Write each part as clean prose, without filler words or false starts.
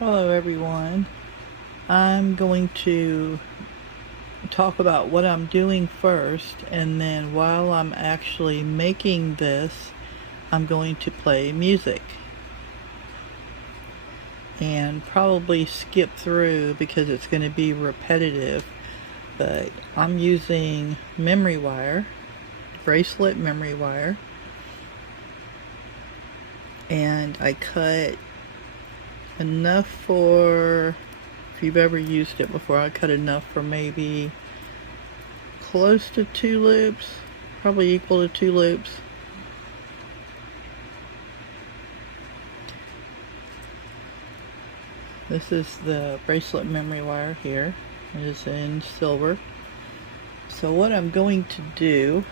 Hello everyone. I'm going to talk about what I'm doing first, and then while I'm actually making this, I'm going to play music and probably skip through because it's going to be repetitive. But I'm using memory wire, bracelet memory wire, and I cut enough for, if you've ever used it before, I cut enough for maybe close to 2 loops, probably equal to 2 loops. This is the bracelet memory wire here. It is in silver. So what I'm going to do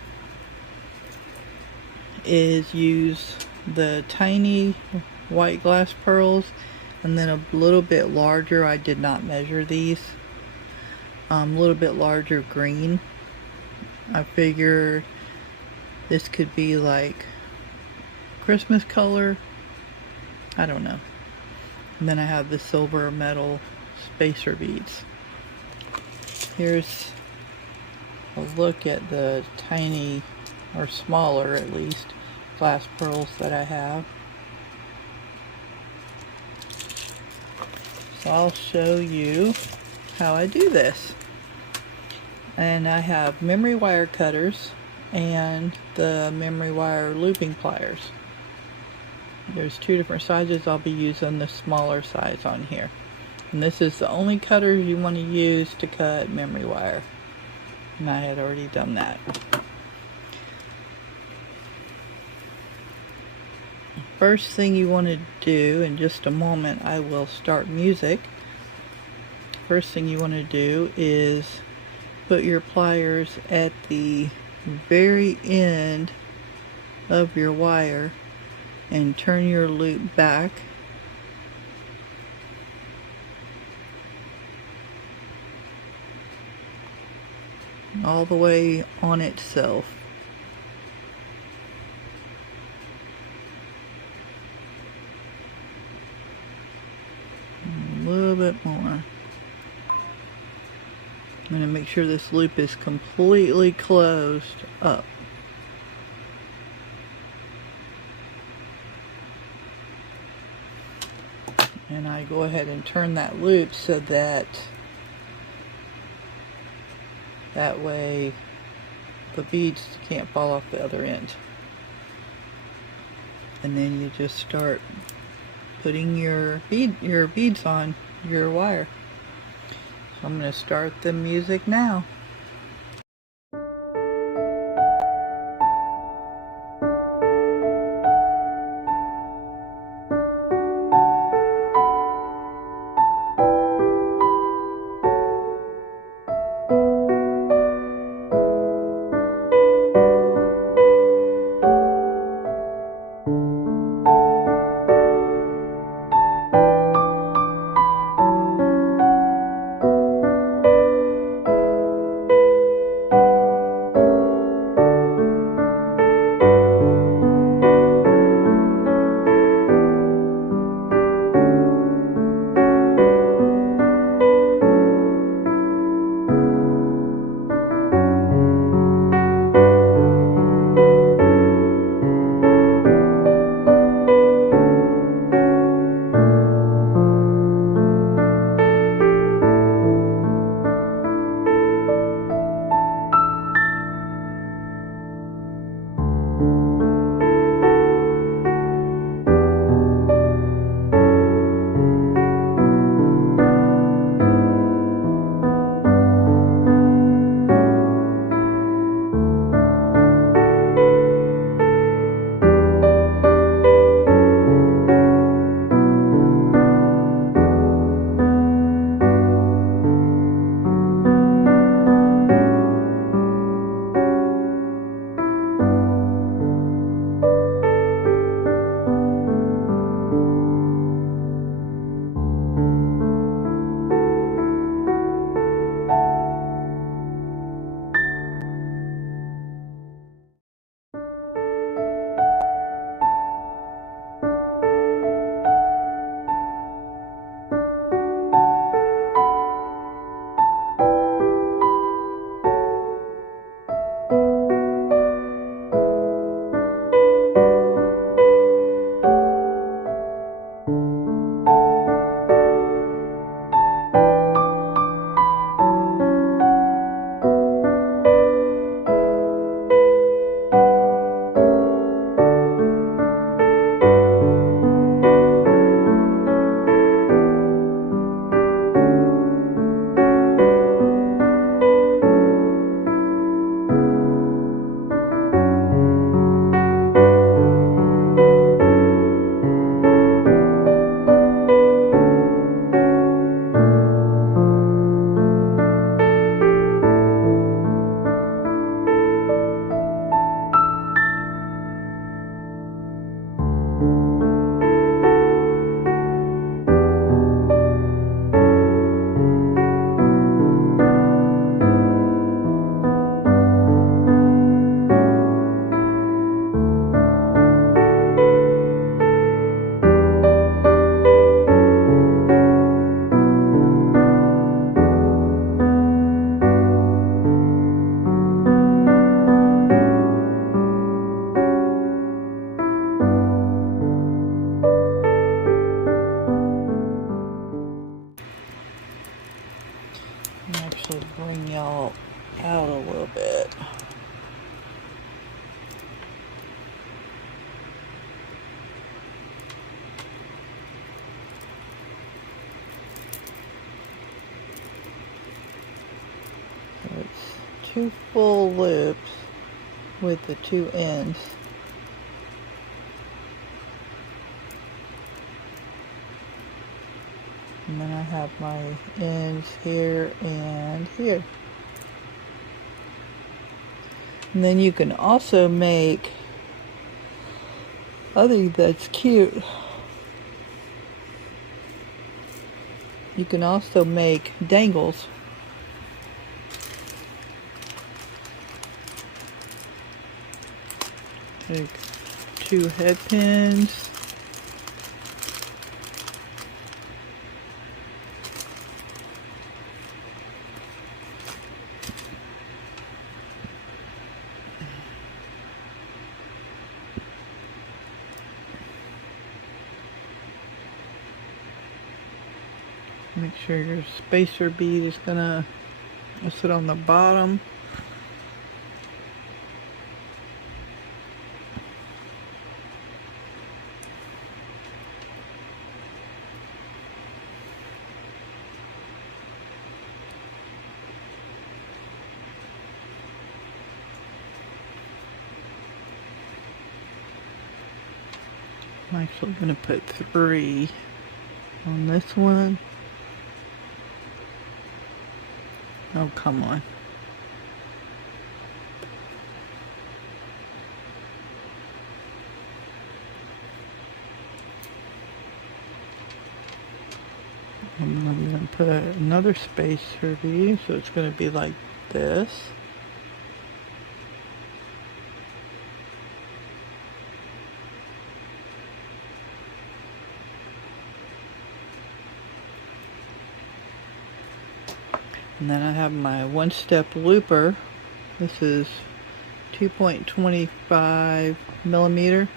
is use the tiny white glass pearls and then a little bit larger, I did not measure these, a little bit larger green. I figure this could be like Christmas color, I don't know. And then I have the silver metal spacer beads. Here's a look at the tiny, or smaller at least, glass pearls that I have. So I'll show you how I do this. And I have memory wire cutters and the memory wire looping pliers. There's 2 different sizes. I'll be using the smaller size on here. And this is the only cutters you want to use to cut memory wire. And I had already done that. First thing you want to do, in just a moment I will start music. First thing you want to do is put your pliers at the very end of your wire and turn your loop back. All the way on itself. A little bit more. I'm going to make sure this loop is completely closed up. And I go ahead and turn that loop so that way the beads can't fall off the other end. And then you just start putting your beads on your wire. So I'm going to start the music now. 2 full loops with the 2 ends. And then I have my ends here and here. And then you can also make, I think that's cute, you can also make dangles. Take 2 head pins. Make sure your spacer bead is gonna sit on the bottom. I'm actually gonna put 3 on this one. Oh, come on. And I'm going to put another spacer bead, so it's going to be like this. And then I have my 1-step looper. This is 2.25 millimeter.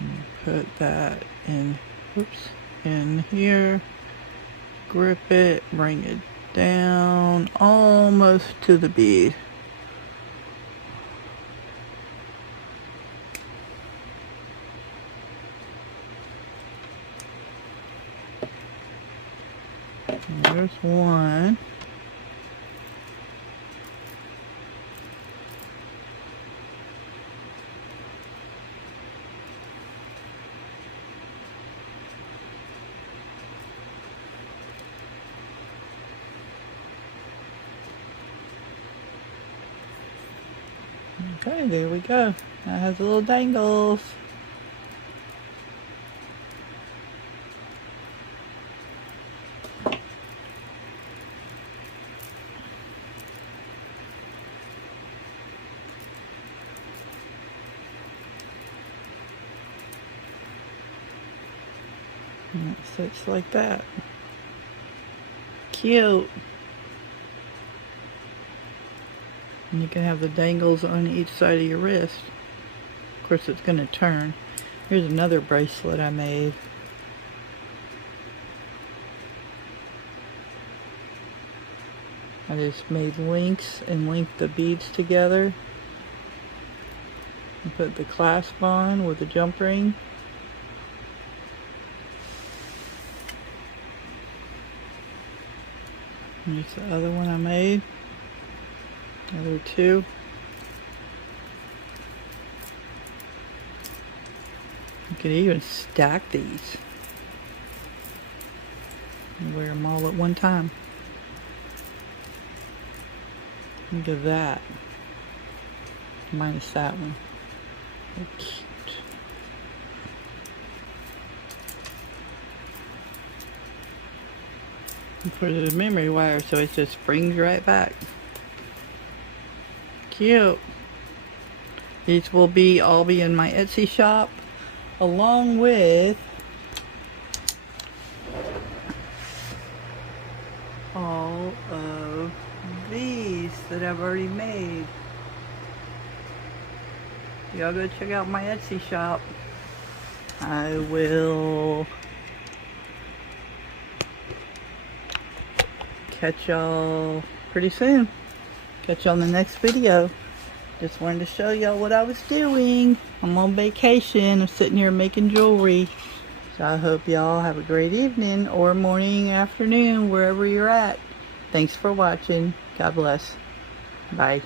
And put that in, oops, in here. Grip it, bring it down almost to the bead. There's one. Okay, there we go. That has little dangles. And it sits like that. Cute. And you can have the dangles on each side of your wrist. Of course, it's going to turn. Here's another bracelet I made. I just made links and linked the beads together. And put the clasp on with the jump ring. Here's the other one I made. Other 2. You could even stack these and wear them all at one time. Look at that. Minus that one. So cute. And put it in a memory wire so it just springs right back. Cute. These will all be in my Etsy shop, along with all of these that I've already made. Y'all go check out my Etsy shop. I will catch y'all pretty soon. Catch y'all in the next video. Just wanted to show y'all what I was doing. I'm on vacation. I'm sitting here making jewelry. So I hope y'all have a great evening or morning, afternoon, wherever you're at. Thanks for watching. God bless. Bye.